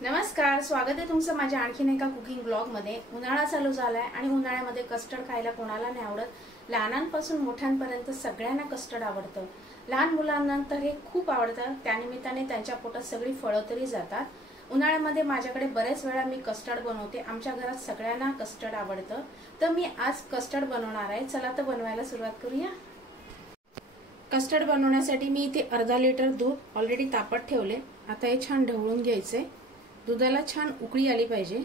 नमस्कार, स्वागत आहे तुमचं माझ्या आणखीन एका कुकिंग ब्लॉग मध्ये। उन्हाळा चालू झालाय आणि उन्हाळ्यामध्ये कस्टर्ड खायला कोणाला नाही आवडत। लहानांपासून मोठ्यांपर्यंत सगळ्यांना कस्टर्ड आवडतं। लहान मुलांना तर हे खूप आवडतं, त्यानिमित्ताने त्यांच्या पोटात सगळी फळं तरी जातात। उन्हाळ्यामध्ये माझ्याकडे बरेच वेळा मी कस्टर्ड बनवते। आमच्या घरात सगळ्यांना कस्टर्ड आवडतं, तर मी आज कस्टर्ड बनवणार आहे। चला तर बनवायला सुरुवात करूया। कस्टर्ड बनवण्यासाठी मी इथे अर्धा लिटर दूध ऑलरेडी तापत ठेवले। आता हे छान ढवळून घ्यायचे। दुधाला छान उकळी आली पाहिजे।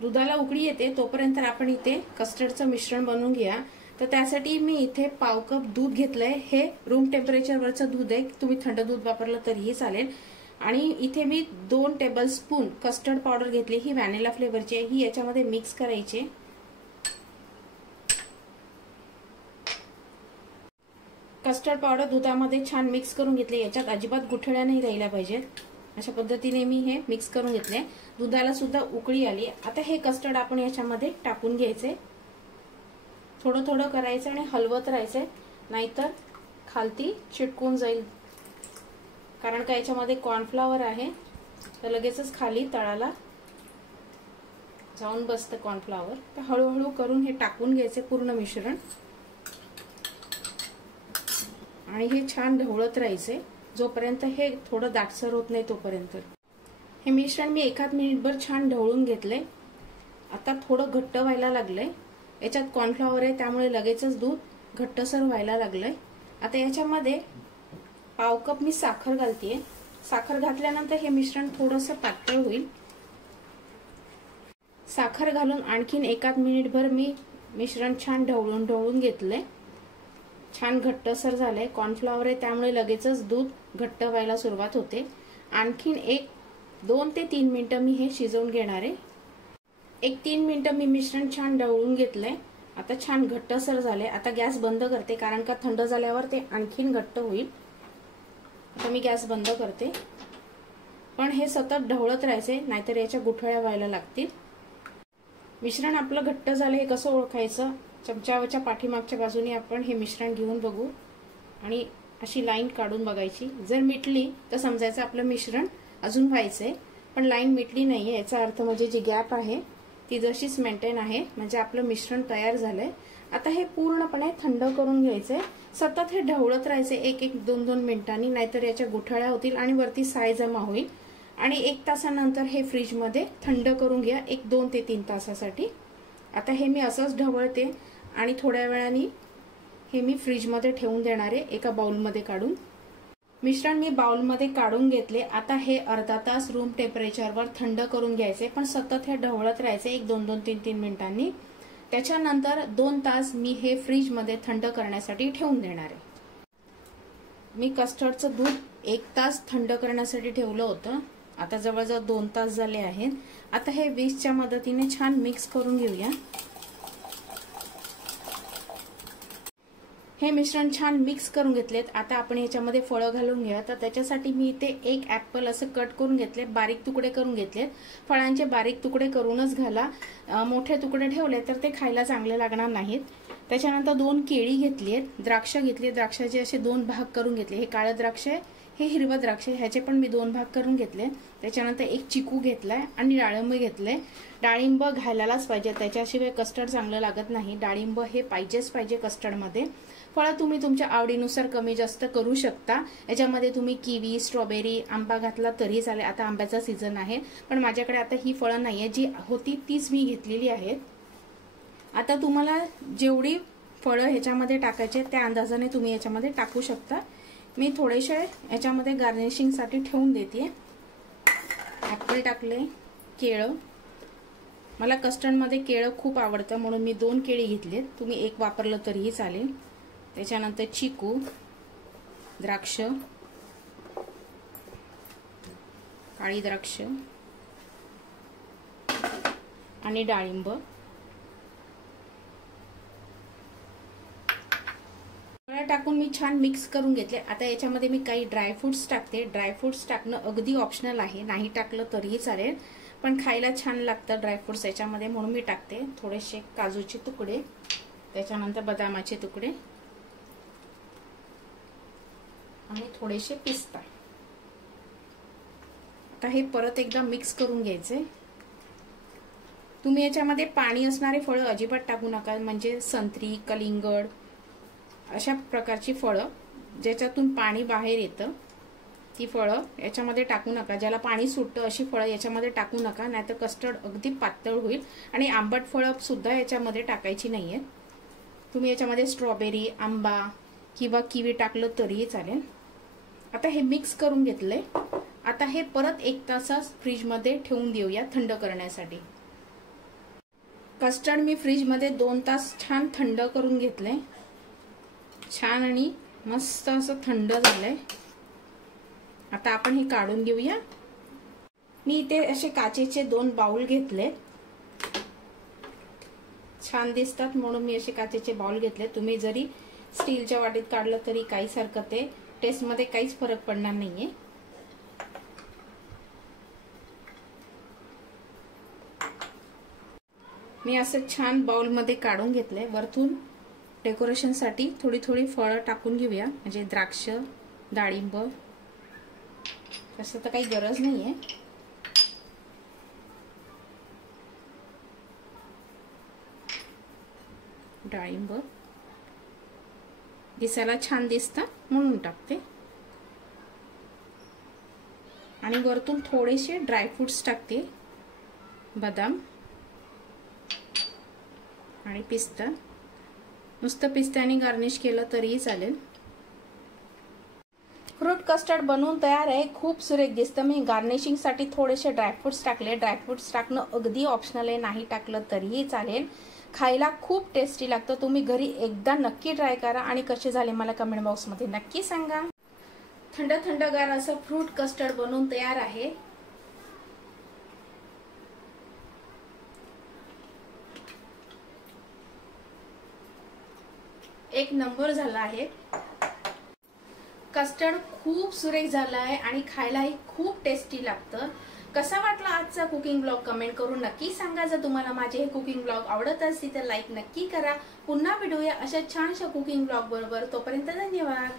दुधाला उकळी येते तोपर्यंत आपण इथे कस्टर्डचं मिश्रण बनवून घ्या। तर त्यासाठी मी इथे पाव कप दूध घेतलंय। हे रूम टेम्परेचरवरचं दूध आहे, तुम्ही थंड दूध वापरलं तरीही चालेल। आणि इथे मी 2 टेबलस्पून कस्टर्ड पावडर घेतली, ही व्हॅनिला फ्लेवरची आहे। ही याच्यामध्ये मिक्स करायची। कस्टर्ड पावडर दुधामध्ये छान मिक्स करून घेतले। याच्यात अजिबात गुठळ्या नाही राहिल्या पाहिजेत। अशा पद्धतीने मी हे मिक्स करून घेतले। दुधाला सुद्धा उकळी आली। आता हे कस्टर्ड आपण याच्यामध्ये टाकून घ्यायचे। थोडं थोडं करायचं आणि हलवत राहायचे, नाहीतर खालती चिटकून जाईल। कारण का याच्यामध्ये कॉर्नफ्लॉवर आहे, तर लगेचच खाली तळाला जाऊन बसतं कॉर्नफ्लॉवर। तर हळूहळू करून हे टाकून घ्यायचे पूर्ण मिश्रण आणि हे छान ढवळत राहायचे जोपर्यंत हे थोडं दाटसर होत नाही तोपर्यंत। हे मिश्रण मी एकाच मिनिटभर छान ढवळून घेतले। आता थोडं घट्ट व्हायला लागलंय। याच्यात कॉर्नफ्लॉवर आहे त्यामुळे लगेचच दूध घट्टसर व्हायला लागलंय। आता याच्यामध्ये पाव कप मी साखर घालतेय। साखर घातल्यानंतर हे मिश्रण थोडंसं पातळ होईल। साखर घालून आणखीन एकाच मिनिटभर मी मिश्रण छान ढवळून घेतलंय। छान घट्टसर झालंय। कॉर्नफ्लॉवर आहे त्यामुळे लगेचच दूध घट्ट व्हायला सुरुवात होते। आणखीन 2 ते 3 मिनिटं मी हे शिजवून घेणार आहे। 1-3 मिनिटं मी मिश्रण छान ढवळून घेतलंय। आता छान घट्टसर झाले। आता गॅस बंद करते, कारण का थंड झाल्यावर ते आणखीन घट्ट होईल। आता मी गॅस बंद करते, पण हे सतत ढवळत राहायचे, नाहीतर याच्या गुठळ्या व्हायला लागतील। मिश्रण आपलं घट्ट झालं हे कसं ओळखायचं? चमच्यावरच्या पाठीमागच्या बाजूने आपण हे मिश्रण घेऊन बघू आणि अशी लाईन काढून बघायची। जर मिटली तर समजायचं आपलं मिश्रण अजून व्हायचंय, पण लाईन मिटली नाहीये, याचा अर्थ म्हणजे जी गॅप आहे ती जशीच मेंटेन आहे, म्हणजे आपलं मिश्रण तयार झालंय। आता हे पूर्णपणे थंड करून घ्यायचंय। सतत हे ढवळत राहायचे 1-2 मिनिटांनी, नाहीतर याच्या गुठळ्या होतील आणि वरती साय जमा होईल। आणि 1 तासानंतर हे फ्रीज मध्ये थंड करून घ्या, 2 ते 3 तासासाठी। आता हे मी असंच ढवळते आणि थोड्या वेळाने हे मी फ्रीज मध्ये ठेवून देणार आहे, एका बाउल मध्ये काढून। मिश्रण मी बाउल मध्ये काढून घेतले। आता हे अर्धा तास रूम टेम्परेचरवर थंड करून घ्यायचे, पण सतत हे ढवळत राहायचे 1-2-3 मिनिटांनी। त्याच्यानंतर 2 तास मी हे फ्रीज मध्ये थंड करण्यासाठी ठेवून देणार आहे। मी कस्टर्डचं दूध 1 तास थंड करण्यासाठी ठेवलं होतं। आता जवळजवळ 2 तास झाले आहेत। आता हे विस्कच्या मदतीने छान मिक्स करून घेऊया। हे मिश्रण छान मिक्स करून घेतलेत। आता आपण याच्यामध्ये फळं घालून घ्या। तर त्याच्यासाठी मी इथे 1 ऍपल असं कट करून घेतले, बारीक तुकडे करून घेतलेत। फळांचे बारीक तुकडे करूनच घाला, मोठे तुकडे ठेवले तर ते खायला चांगले लागणार नाहीत। त्याच्यानंतर 2 केळी घेतलीत, द्राक्ष घेतली, द्राक्षाचे असे 2 भाग करून घेतले। हे काळं द्राक्ष आहे, हे हिरवं द्राक्ष, ह्याचे पण मी 2 भाग करून घेतले। त्याच्यानंतर 1 चिकू घेतलाय आणि डाळिंब घेतलंय। डाळिंब घालायलाच पाहिजे, त्याच्याशिवाय कस्टर्ड चांगलं लागत नाही। डाळिंब हे पाहिजेच पाहिजे कस्टर्ड मध्ये। फळं तुम्ही तुमच्या आवडीनुसार कमी जास्त करू शकता। याच्यामध्ये तुम्ही किवी, स्ट्रॉबेरी, आंबा घातला तरी चालेल। आता आंब्याचा सीझन आहे, पण माझ्याकडे आता ही फळं नाहीये, जी होती तीच मी घेतलेली आहेत। आता तुम्हाला जेवढी फळं ह्याच्यामध्ये टाकायचे त्या अंदाजाने तुम्ही याच्यामध्ये टाकू शकता। मी थोडेसे याच्यामध्ये गार्निशिंग साठी ठेवून देते। ऍपल टाकले, केळं, मला कस्टर्ड मध्ये केळं खूप आवडतं म्हणून मी 2 केळी घेतलीत, तुम्ही 1 वापरलं तरीही चालेल। त्याच्यानंतर चिकू, द्राक्ष, काळी द्राक्ष आणि डाळिंब। टाकून मी छान मिक्स करून घेतले। आता याच्यामध्ये मी काही ड्रायफ्रुट्स टाकते। ड्रायफ्रुट्स टाकणं अगदी ऑप्शनल आहे, नाही टाकलं तरीही चालेल, पण खायला छान लागतं ड्रायफ्रुट्स याच्यामध्ये, म्हणून मी टाकते। थोडेसे काजूचे तुकडे, त्याच्यानंतर बदामाचे तुकडे आणि थोडेसे पिस्ता। आता हे परत एकदा मिक्स करून घ्यायचे। तुम्ही याच्यामध्ये पाणी असणारे फळं अजिबात टाकू नका, म्हणजे संत्री, कलिंगड अशा प्रकारची फळं ज्याच्यातून पाणी बाहेर येतं ती फळं याच्यामध्ये टाकू नका। ज्याला पाणी सुटतं अशी फळं याच्यामध्ये टाकू नका, नाहीतर कस्टर्ड अगदी पातळ होईल। आणि आंबट फळं सुद्धा याच्यामध्ये टाकायची नाहीये। तुम्ही याच्यामध्ये स्ट्रॉबेरी, आंबा किंवा किवी टाकलं तरीही चालेल। आता हे मिक्स करून घेतलंय। आता हे परत 1 तास फ्रीज मध्ये ठेवून देऊया थंड करण्यासाठी। कस्टर्ड मी फ्रीज मध्ये 2 तास छान थंड करून घेतलंय। छान आणि मस्त असं थंड झालंय। आता आपण हे काढून घेऊया। मी इथे असे काचेचे 2 बाउल घेतले, छान दिसतात म्हणून मी असे काचेचे बाउल घेतले। तुम्ही जरी स्टीलच्या वाटीत काढलं तरी काहीच हरकत आहे, टेस्ट मध्ये काहीच फरक पडणार नाहीये। मी असं छान बाउल मध्ये काढून घेतले। वरतून डेकोरेशन साठी थोडी थोडी फळं टाकून घेऊया, म्हणजे द्राक्ष, डाळिंब, तसं तर काही गरज नाहीये। डाळिंब दिसायला छान दिसतं म्हणून टाकते। आणि वरतून थोडेसे ड्रायफ्रुट्स टाकते, बदाम आणि पिस्ता। नुसतं पिस्त्याने गार्निश केलं तरीही चालेल। फ्रूट कस्टर्ड बनवून तयार आहे। खूप सुरेख दिसतं। मी गार्निशिंग साठी थोडेसे ड्रायफ्रुट्स टाकले। ड्रायफ्रुट्स टाकणं अगदी ऑप्शनल आहे, नाही टाकलं तरीही चालेल। खायला खूप टेस्टी लागतं। तुम्ही घरी एकदा नक्की ट्राय करा आणि कसे झाले मला कमेंट बॉक्स मध्ये नक्की सांगा। थंड थंडगार असं फ्रूट कस्टर्ड बनवून तयार आहे। एक नंबर झाला आहे। कस्टर्ड खूप सुरेख झाला आहे आणि खायलाही खूप टेस्टी लागतं। कसा वाटला आजचा कुकिंग ब्लॉग कमेंट करून नक्की सांगा। जर तुम्हाला माझे हे कुकिंग ब्लॉग आवडत असतील तर लाईक नक्की करा। पुन्हा भेटूया अशा छानशा कुकिंग ब्लॉग बरोबर। तोपर्यंत धन्यवाद।